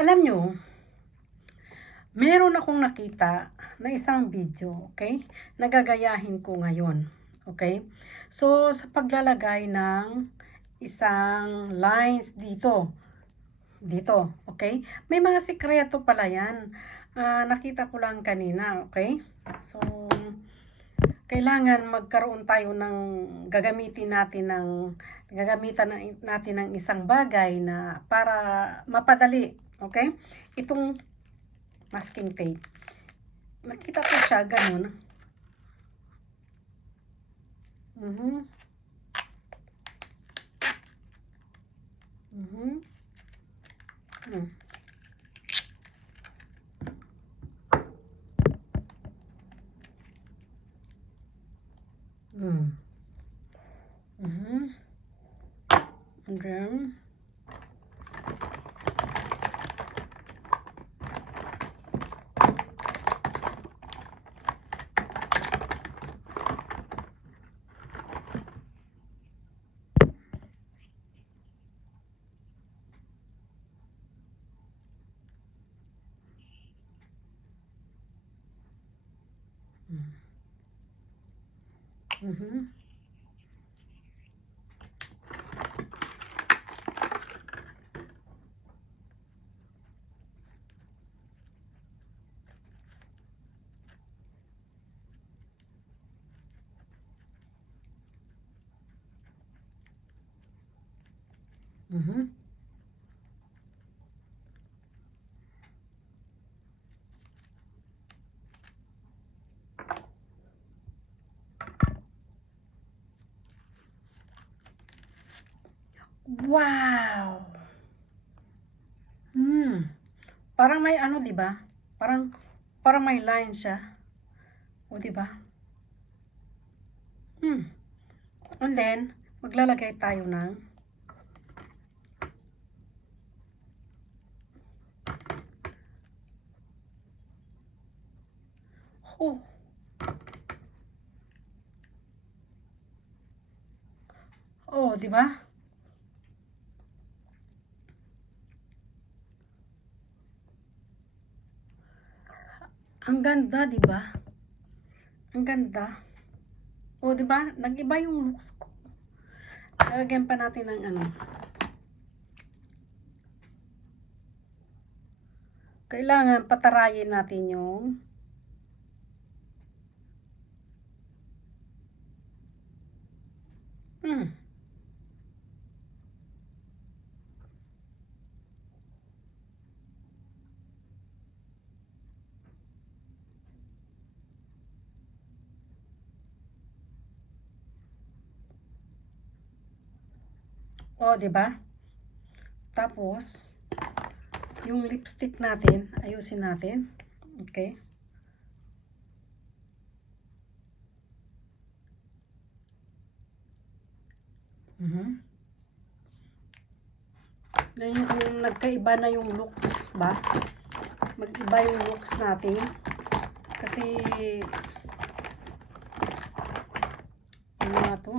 Alam nyo, meron akong nakita na isang video, okay? Nagagayahin ko ngayon, okay? So, sa paglalagay ng isang lines dito, okay? May mga sikreto pala yan. Nakita ko lang kanina, okay? So, kailangan magkaroon tayo ng gagamitan natin ng isang bagay na para mapadali, okay? Itong masking tape. Nakita ko siya ganun. Mhm. Mhm. Hmm. Hmm. Mhm. And then mhm. Mhm. Wow. Parang may ano, 'di ba? Parang may line siya. O, 'di ba? And then maglalagay tayo ng oh. Oh, 'di ba? Ang ganda, 'di ba? Ang ganda. Oh, 'di ba? Nag-iba yung looks ko. Lalagyan pa natin ng ano. Kailangan patarayin natin yung oh, 'di ba? Tapos yung lipstick natin, ayusin natin. Okay? Na yung nagkaiba na yung looks ba? Mag-iba yung looks natin. Kasi ano nga to?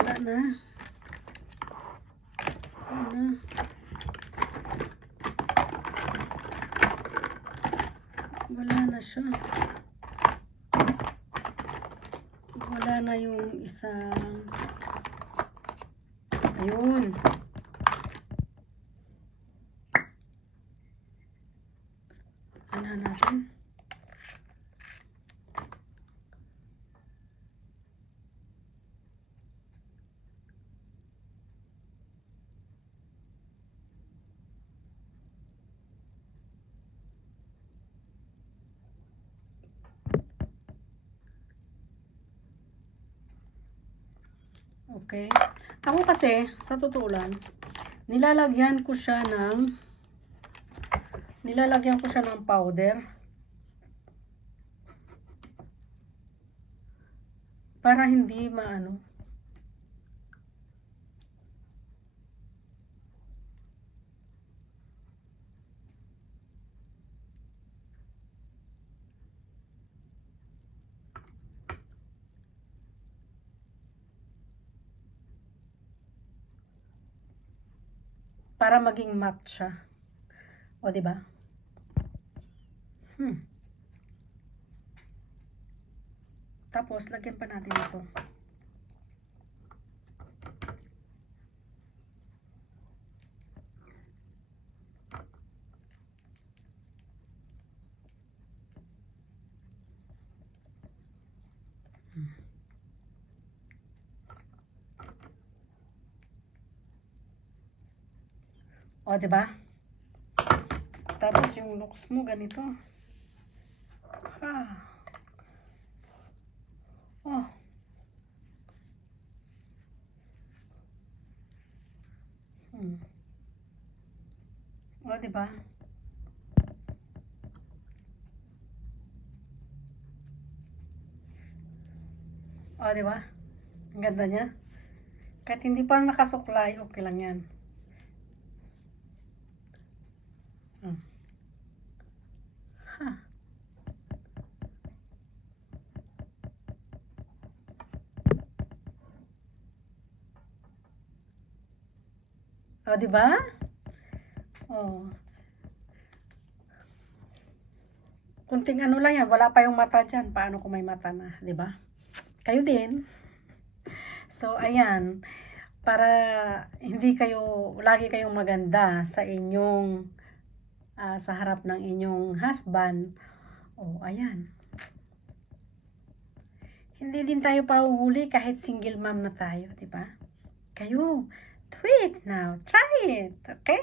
Wala na. Wala na siya. Wala na yung isang ayun. Ano natin? Okay. Ako kasi, sa totoo lang, nilalagyan ko siya ng powder para hindi maano. Para maging matte siya. O, di ba? Tapos, lagyan pa natin ito. O, di ba? Tapos, yung looks mo, ganito. Oh. O, di ba? O, di ba? Ang ganda niya. Kahit hindi pa nakasuklay, okay lang yan. O, di ba? Oh. Kunting ano lang yan, wala pa yung mata dyan. Paano kung may mata na, di ba? Kayo din. So, ayan. Para hindi kayo, lagi kayong maganda sa inyong, sa harap ng inyong husband. Oh, ayan. Hindi din tayo pahuhuli kahit single mom na tayo, di ba? Kayo, do it now. Try it, okay?